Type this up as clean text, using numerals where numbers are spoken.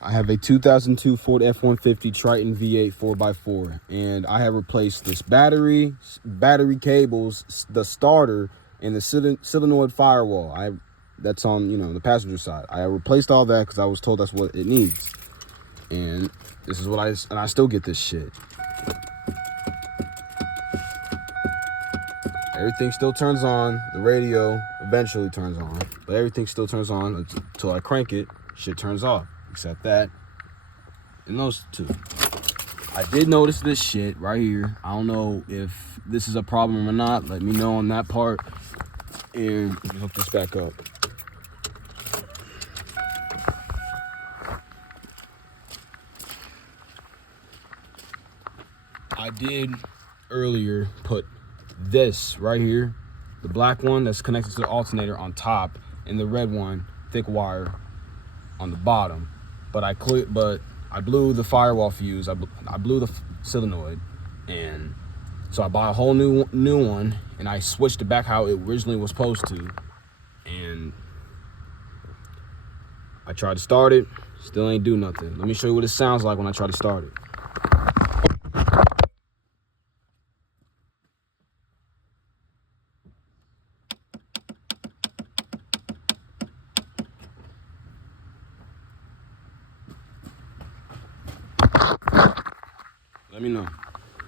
I have a 2002 Ford F150 Triton V8 4x4, and I have replaced this battery cables, the starter, and the solenoid firewall. That's on, you know, the passenger side. I replaced all that because I was told that's what it needs, and this is what I still get this shit. Everything still turns on. The radio eventually turns on, but everything still turns on until I crank it. Shit turns off, except that and those two. I did notice this shit right here. I don't know if this is a problem or not. Let me know on that part. And let me hook this back up. I did earlier put this right here, the black one that's connected to the alternator, on top, and the red one, thick wire, on the bottom. But I blew the firewall fuse. I blew the solenoid, and so I bought a whole new one, and I switched it back how it originally was supposed to. And I tried to start it, still ain't do nothing. Let me show you what it sounds like when I try to start it. Let me know.